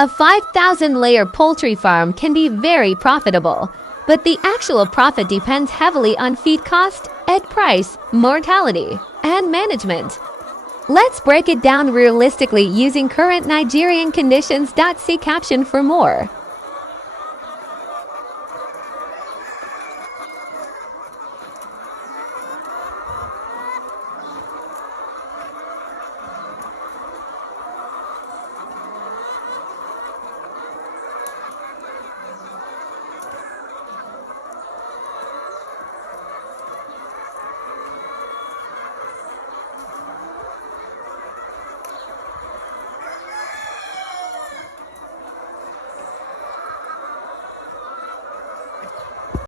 A 5,000-layer poultry farm can be very profitable, but the actual profit depends heavily on feed cost, egg price, mortality, and management. Let's break it down realistically using current Nigerian conditions. See caption for more.